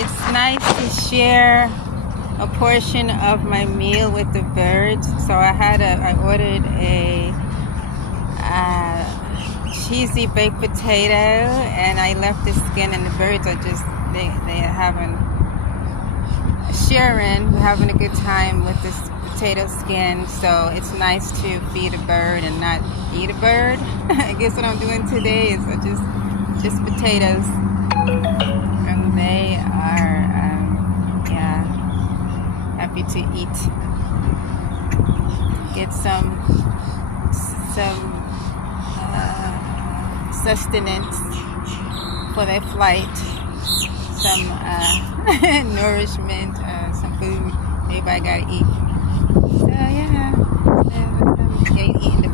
It's nice to share a portion of my meal with the birds. So I ordered a cheesy baked potato, and I left the skin, and the birds are just they are having a good time with this potato skin. So it's nice to feed a bird and not eat a bird. I guess what I'm doing today is just potatoes, and they are happy to eat. Get some sustenance for their flight, some nourishment, some food. Everybody gotta eat. So yeah, eating the